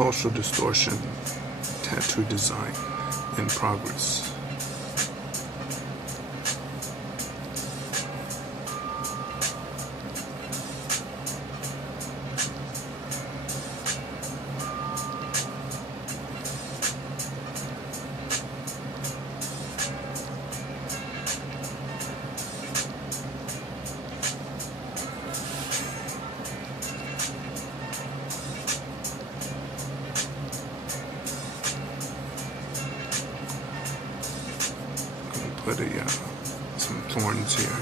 Social Distortion tattoo design in progress. Put some thorns here.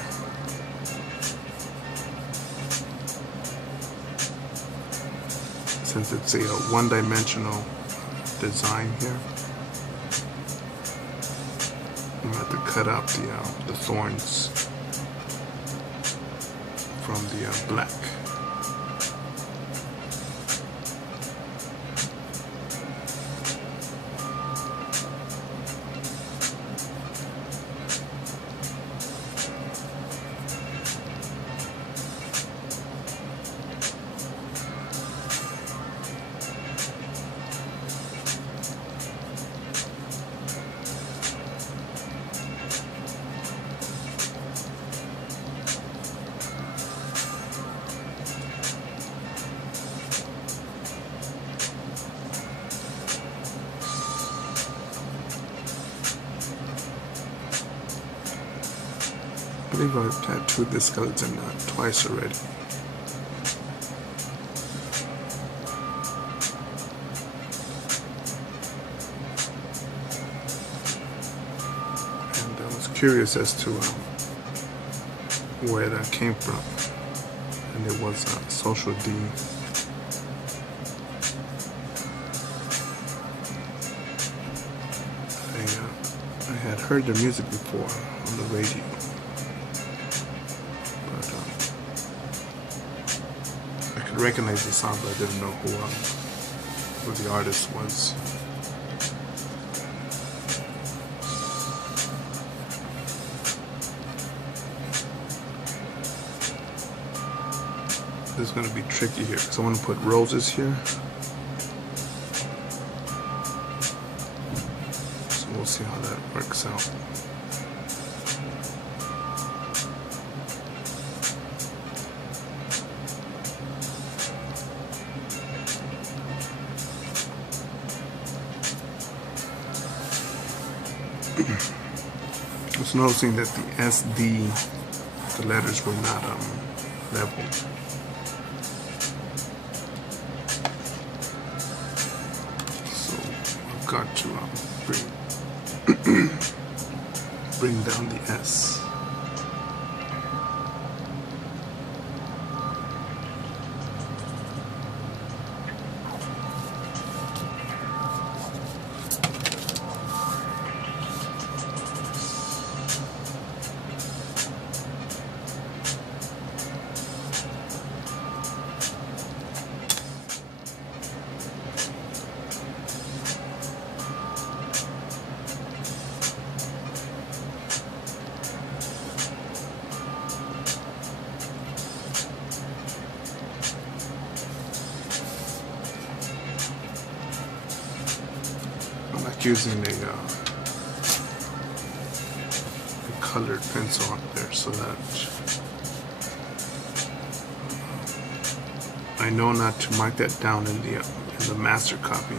Since it's a one-dimensional design here, I'm going to have to cut out the thorns from the black. I believe I've tattooed this skeleton twice already. And I was curious as to where that came from. And it was Social D. I had heard their music before on the radio. I could recognize the song, but I didn't know who the artist was. This is going to be tricky here because I want to put roses here. So we'll see how that works out. I was noticing that the SD, the letters were not leveled. So I've got to bring down the S. Using a colored pencil on there so that I know not to mark that down in the master copy.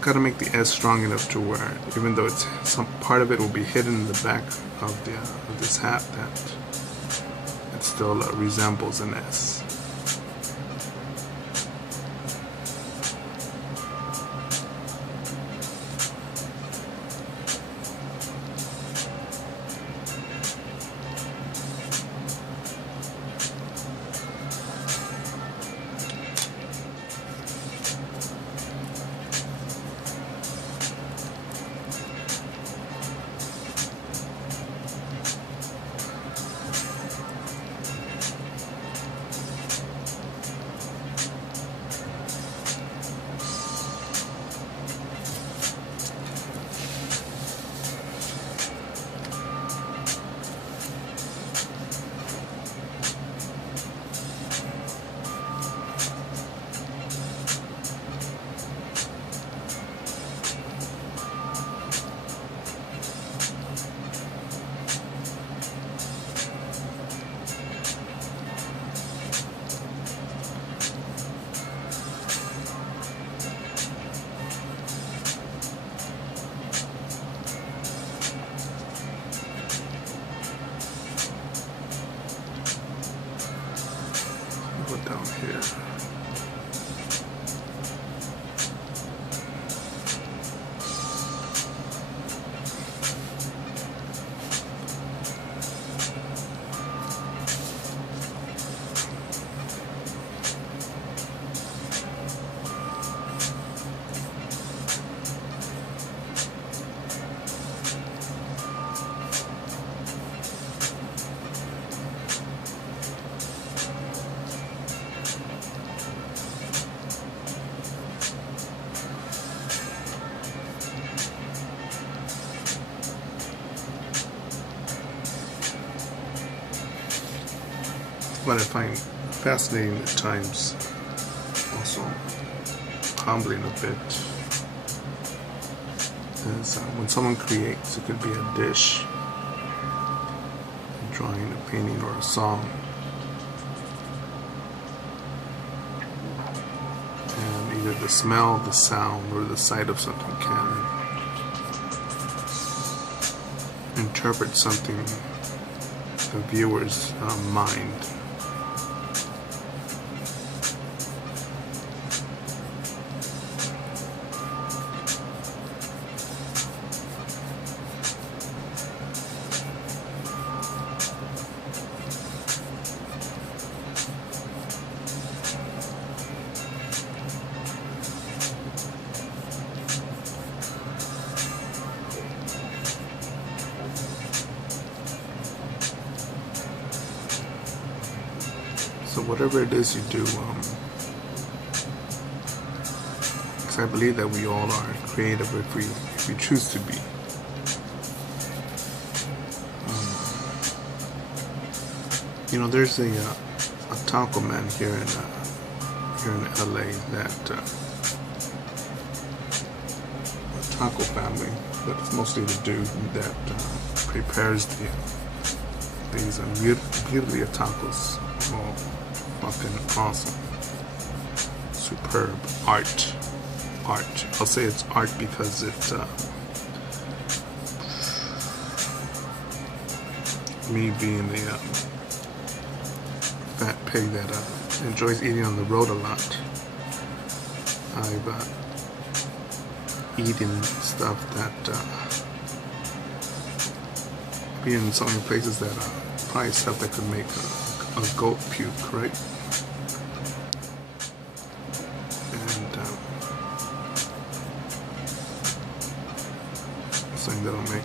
Gotta make the S strong enough to where, even though it's some part of it will be hidden in the back of this hat, that it still resembles an S. here. What I find fascinating at times, also humbling a bit, is when someone creates, it could be a dish, a drawing, a painting, or a song, and either the smell, the sound, or the sight of something can interpret something in the viewer's mind. So whatever it is you do, because I believe that we all are creative if we choose to be. You know, there's a taco man here in LA that a taco family that's mostly the dude that prepares these beautifully tacos. Oh, fucking awesome. Superb art. I'll say it's art because it's me being a fat pig that enjoys eating on the road a lot. I've eaten stuff that being in so many places that probably stuff that could make a goat puke, right? And something that'll make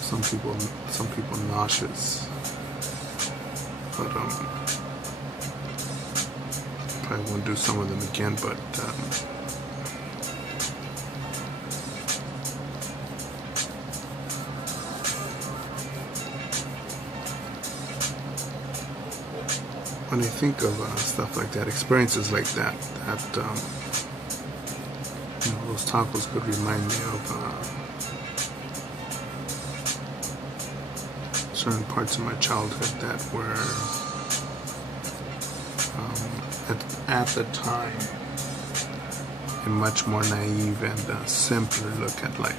some people nauseous. But probably won't do some of them again. But when I think of stuff like that, experiences like that, you know, those tacos could remind me of certain parts of my childhood that were at the time a much more naive and simpler look at life.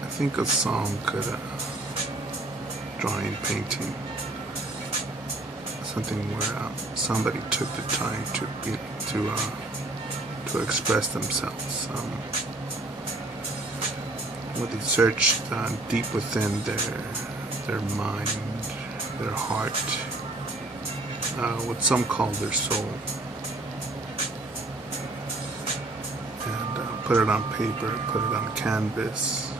I think a song could, drawing, painting, something where somebody took the time to express themselves. What they searched deep within their mind, their heart, what some call their soul, and put it on paper, put it on canvas,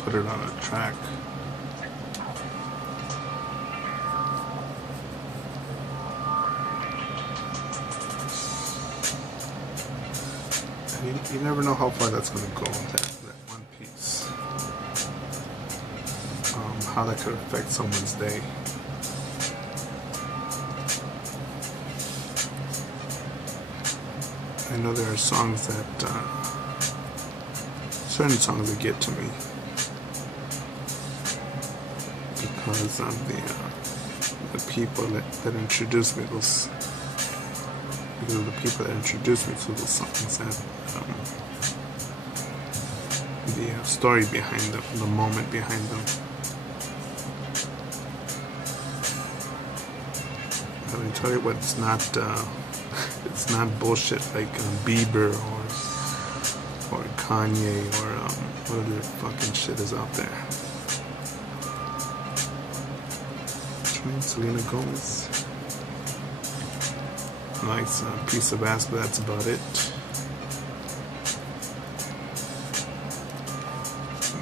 put it on a track. And you never know how far that's going to go, that one piece. How that could affect someone's day. I know there are songs that, certain songs that get to me. Because of the people that introduced me, those because of the people that introduced me to those songs and the story behind them, the moment behind them. Let me tell you what, it's not bullshit like Bieber or Kanye or what other fucking shit is out there. Selena Gomez. Nice piece of ass, but that's about it.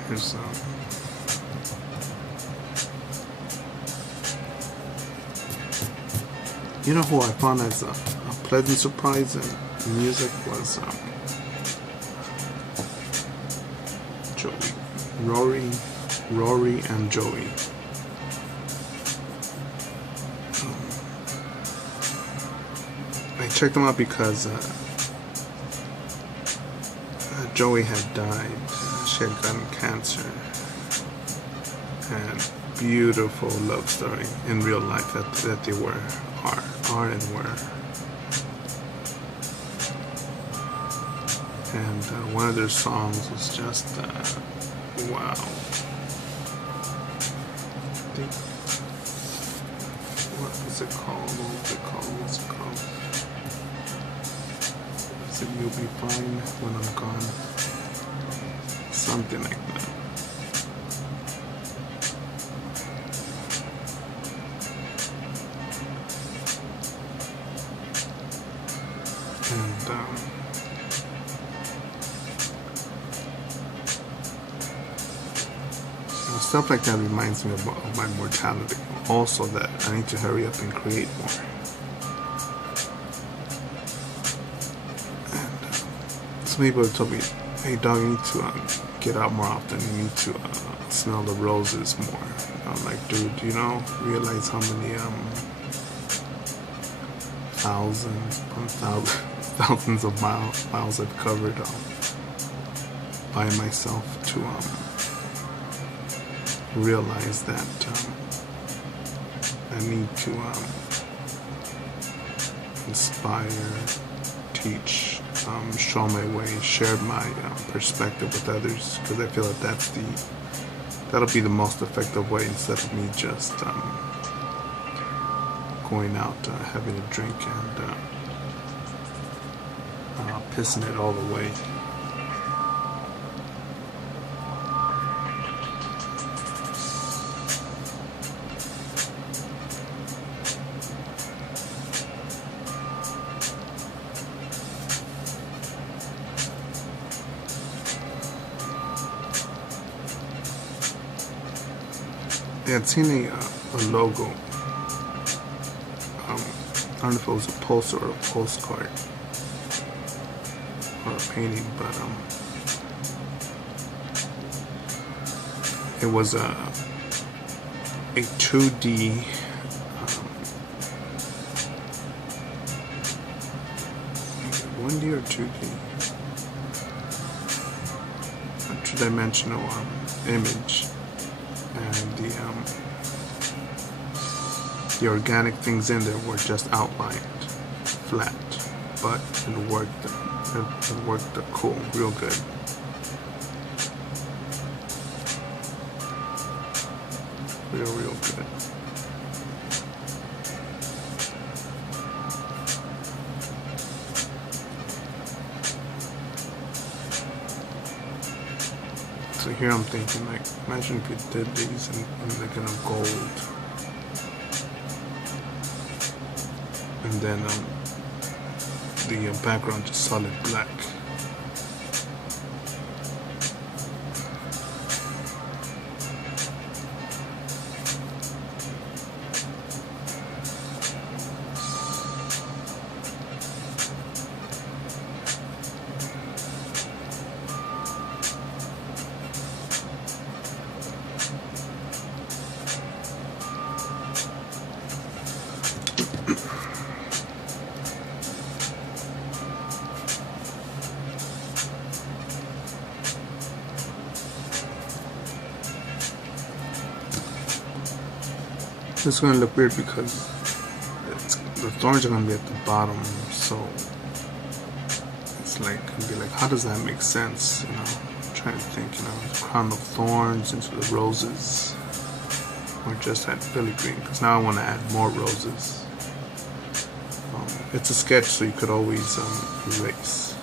Here's you know who I found as a pleasant surprise in music was Joey, Rory and Joey. I checked them out because Joey had died. She had gotten cancer. And beautiful love story in real life that they are and were. And one of their songs was just wow. I think, what was it called? What's it called? Is it You'll Be Fine When I'm Gone? Something like that. And stuff like that reminds me of my mortality. Also that I need to hurry up and create more. And some people have told me, hey dog, you need to get out more often. You need to smell the roses more. I'm like, dude, you know, realize how many thousands of miles I've covered by myself to realize that I need to inspire, teach, show my way, share my perspective with others, because I feel that that'll be the most effective way, instead of me just going out having a drink and pissing it all away. I had seen a logo. I don't know if it was a poster or a postcard or a painting, but it was a 2D one D or 2D, a two-dimensional image, and the organic things in there were just outlined flat, but it worked. It worked cool, real good. Real good. So here I'm thinking, like, imagine if you did these in like in a gold, and then the background just solid black. It's gonna look weird because the thorns are gonna be at the bottom, So it's like, can be like, how does that make sense? You know, I'm trying to think. You know, crown of thorns into the roses, or just add filigree, because now I want to add more roses. It's a sketch, so you could always erase.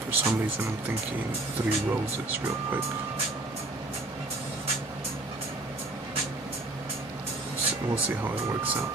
For some reason, I'm thinking 3 roses real quick. We'll see how it works out.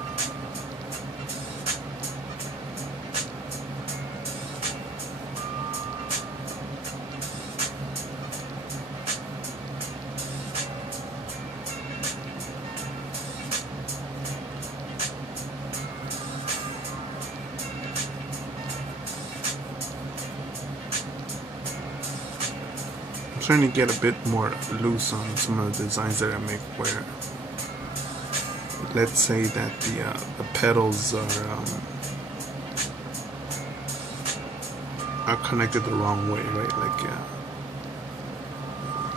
I'm trying to get a bit more loose on some of the designs that I make, where let's say that the petals are connected the wrong way, right? Like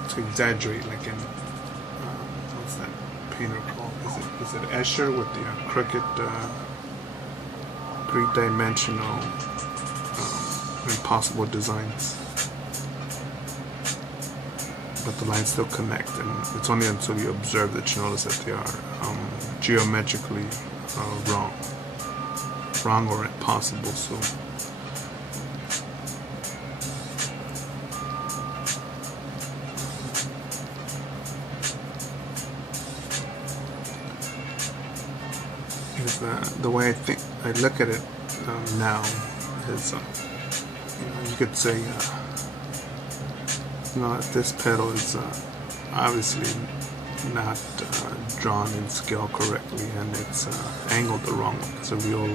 to exaggerate, like in what's that painter called? Is it Escher with the crooked 3-dimensional impossible designs? But the lines still connect, and it's only until you observe that you notice that they are geometrically wrong or impossible. So the way I look at it now is, you could say, this petal is obviously not drawn in scale correctly, and it's angled the wrong way, because a real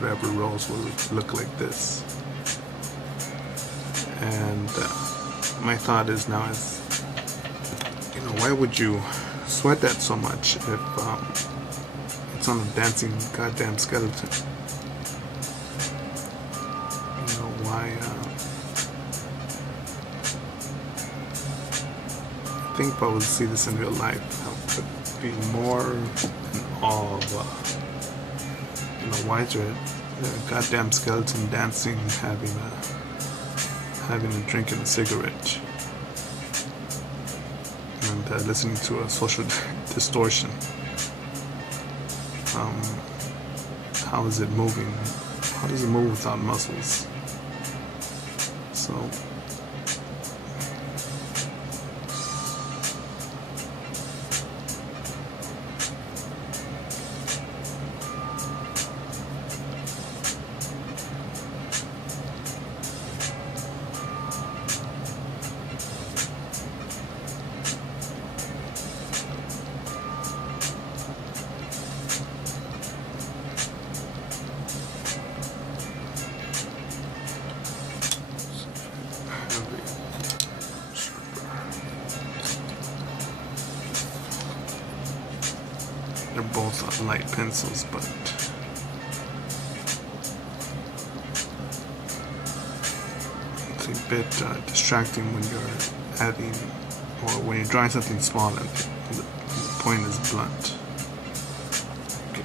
whatever rose will look like this. And my thought is now is, why would you sweat that so much if it's on a dancing goddamn skeleton? Why? I think if I would see this in real life, I would be more in awe of, why is there a goddamn skeleton dancing, having a drink and a cigarette, and listening to a social distortion. How is it moving? How does it move without muscles? So they're both light pencils, but it's a bit distracting when you're adding, or when you're drawing something small and the point is blunt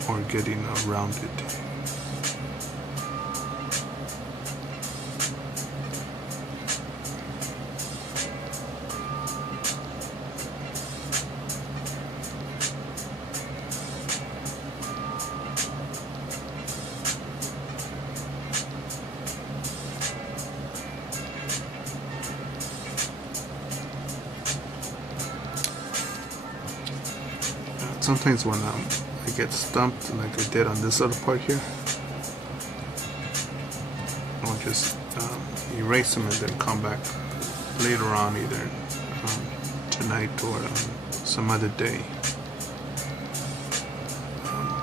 or getting rounded. Sometimes when I get stumped, like I did on this other part here, I'll just erase them and then come back later on, either tonight or some other day.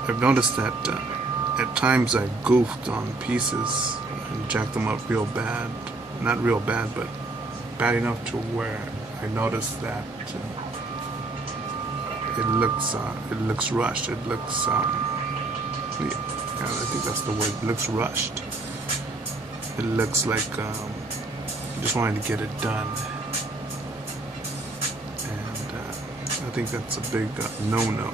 I've noticed that at times I've goofed on pieces and jacked them up real bad. Not real bad, but bad enough to where I noticed that it looks rushed. It looks yeah, I think that's the word. It looks rushed. It looks like just wanting to get it done, and I think that's a big no-no.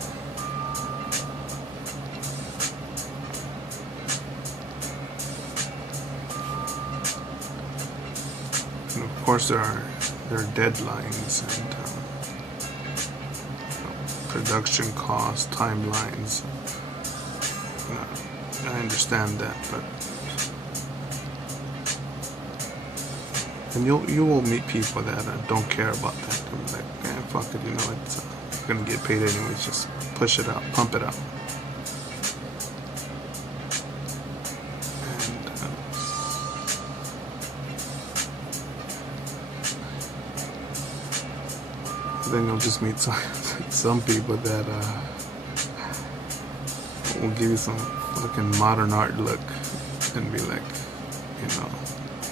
course, there are deadlines and production costs, timelines. I understand that, but and you will meet people that don't care about that. They're like, man, fuck it, it's gonna get paid anyways. Just push it out, pump it out. And then you'll just meet some people that will give you some fucking modern art look and be like,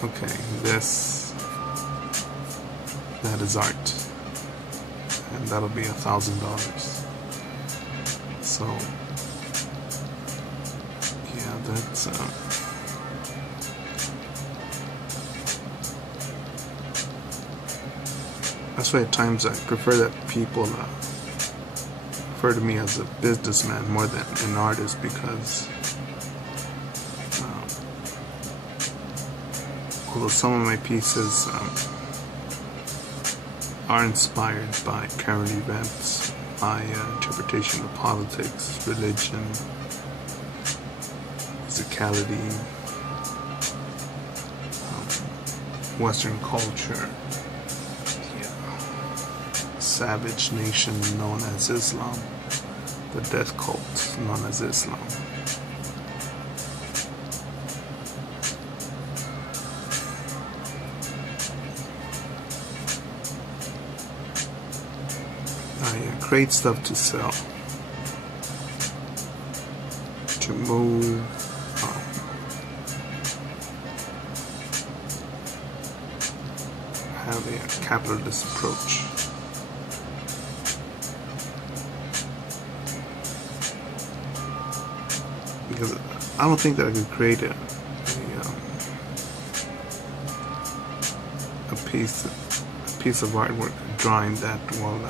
okay, that is art, and that'll be $1,000. So yeah, that's why at times I prefer that people refer to me as a businessman more than an artist, because although some of my pieces are inspired by current events, my interpretation of politics, religion, physicality, Western culture, savage nation known as Islam, the death cult known as Islam. I create stuff to sell, to move, have a capitalist approach. Because I don't think that I could create a piece of artwork, a drawing that will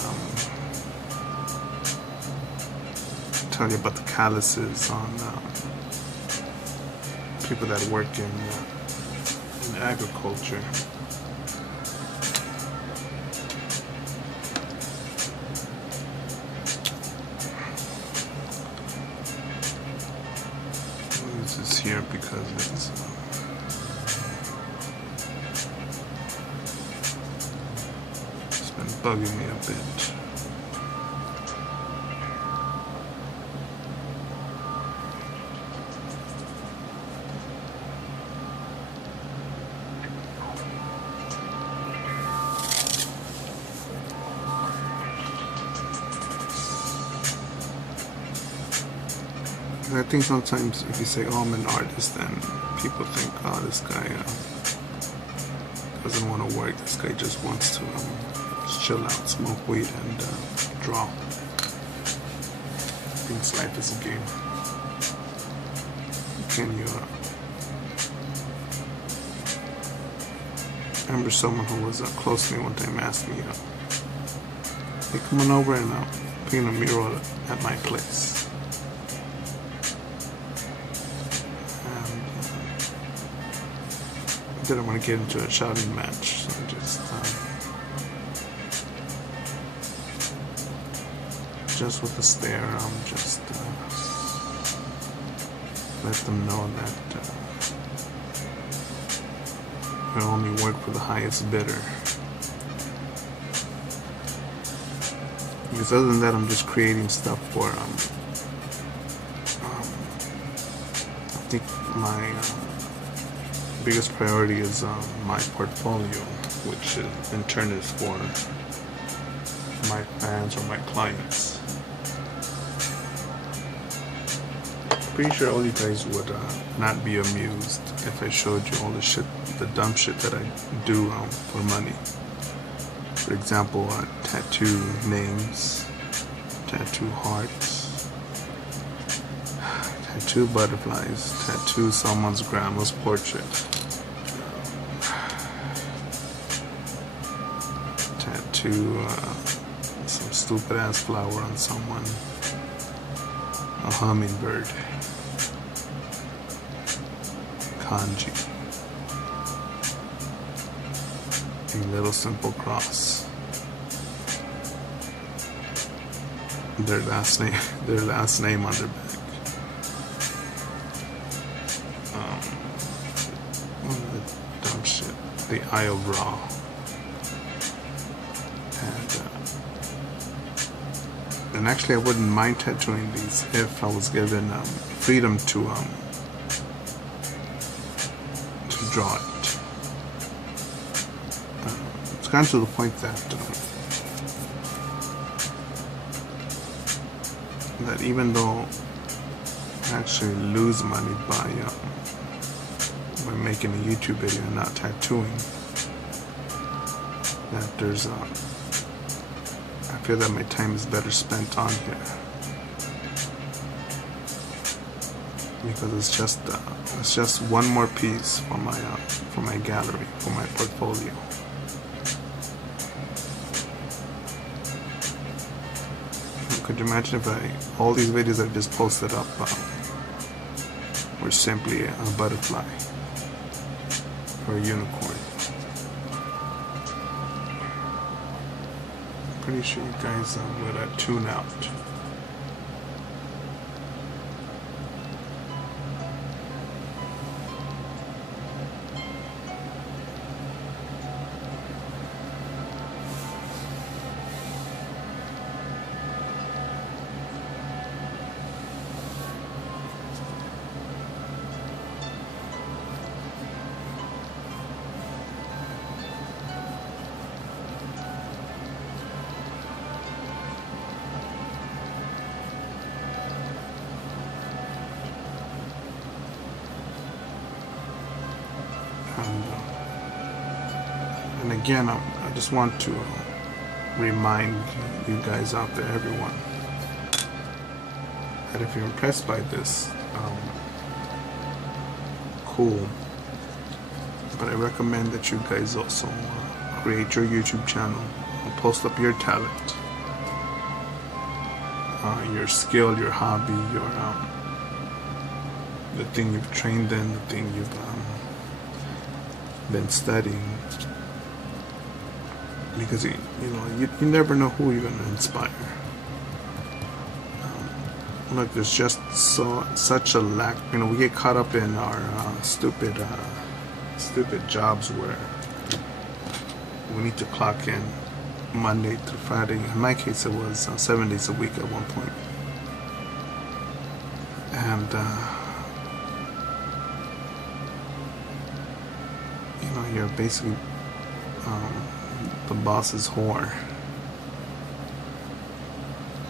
tell you about the calluses on people that work in agriculture. This is here because it's been bugging me a bit. I think sometimes if you say, oh, I'm an artist, then people think, oh, this guy doesn't want to work. This guy just wants to chill out, smoke weed, and draw. Thinks life is a game. Can you... I remember someone who was close to me one time asked me, hey, come on over and paint a mural at my place. Didn't want to get into a shouting match, so I just with a stare, just let them know that I only work for the highest bidder. Because other than that, I'm just creating stuff for I think my biggest priority is my portfolio, which in turn is for my fans or my clients. Pretty sure all you guys would not be amused if I showed you all the dumb shit that I do for money. For example, tattoo names, tattoo hearts, tattoo butterflies, tattoo someone's grandma's portrait, tattoo some stupid ass flower on someone, a hummingbird, kanji, a little simple cross. Their last name, on their back. What the dumb shit? The Eye of Ra. And actually, I wouldn't mind tattooing these if I was given freedom to draw it. It's gotten to the point that that even though I actually lose money by making a YouTube video and not tattooing, that there's I feel that my time is better spent on here because it's just one more piece for my gallery, for my portfolio. Could you imagine if all these videos I just posted up were simply a butterfly or a unicorn? Pretty sure you guys would tune out. And again, I just want to remind you guys out there, everyone, that if you're impressed by this, cool. But I recommend that you guys also create your YouTube channel, post up your talent, your skill, your hobby, your the thing you've trained in, the thing you've been studying, because you never know who you're going to inspire. Look, there's just such a lack. We get caught up in our stupid jobs where we need to clock in Monday through Friday. In my case, it was 7 days a week at one point, and you're basically the boss's whore.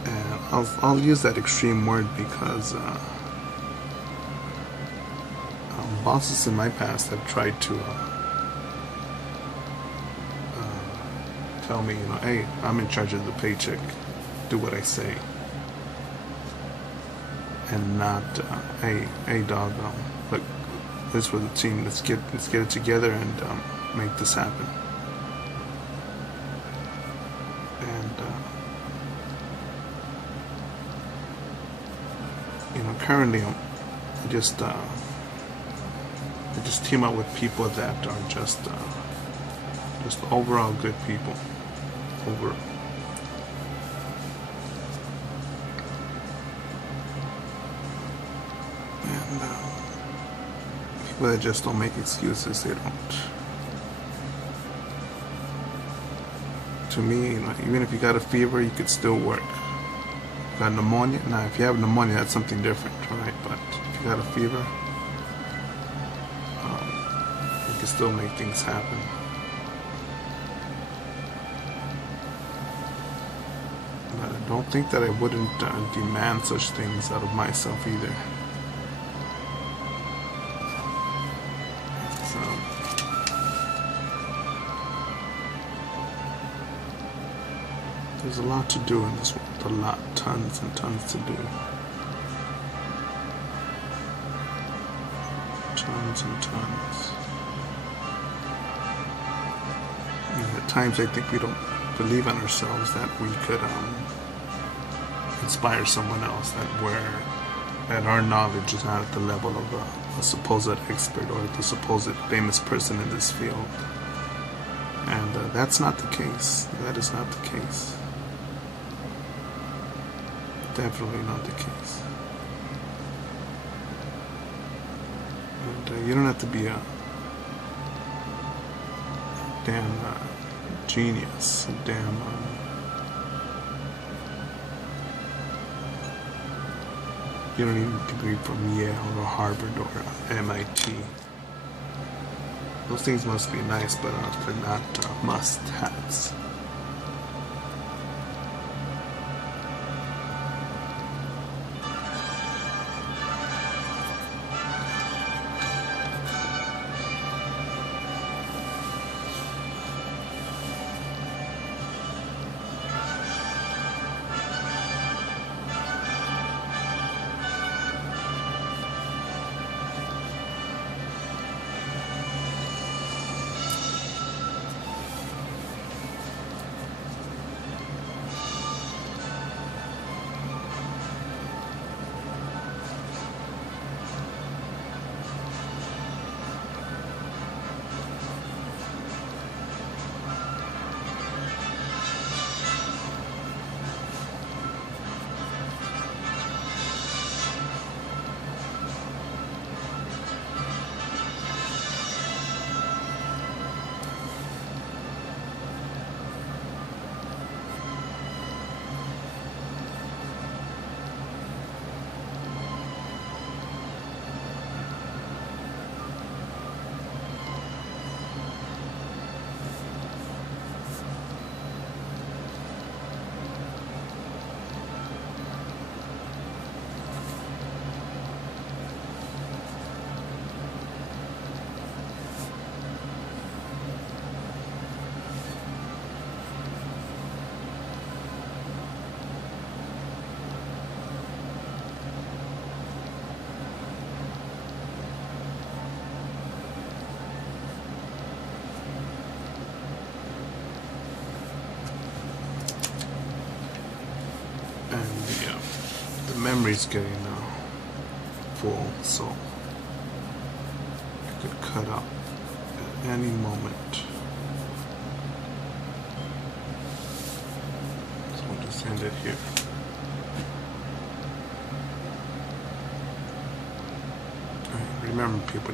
And I'll use that extreme word because bosses in my past have tried to tell me, hey, I'm in charge of the paycheck, do what I say, and not, hey dog, look, this was a team, let's get it together and make this happen. And currently I just team up with people that are just overall good people. Overall. And people that just don't make excuses. They don't. To me, even if you got a fever, you could still work. You got pneumonia? Now, if you have pneumonia, that's something different, right? But if you got a fever, you can still make things happen. But I don't think that I wouldn't demand such things out of myself either. So, there's a lot to do in this world. A lot, tons and tons to do. Tons and tons. And at times I think we don't believe in ourselves that we could inspire someone else, that our knowledge is not at the level of a supposed expert or the supposed famous person in this field. And that's not the case. That is not the case. Definitely not the case. And you don't have to be a damn genius, a damn you don't need a degree from Yale or Harvard or MIT. Those things must be nice, but they're not must-haves. The memory's getting full, so it could cut out at any moment. So we'll just end it here. All right, remember, people.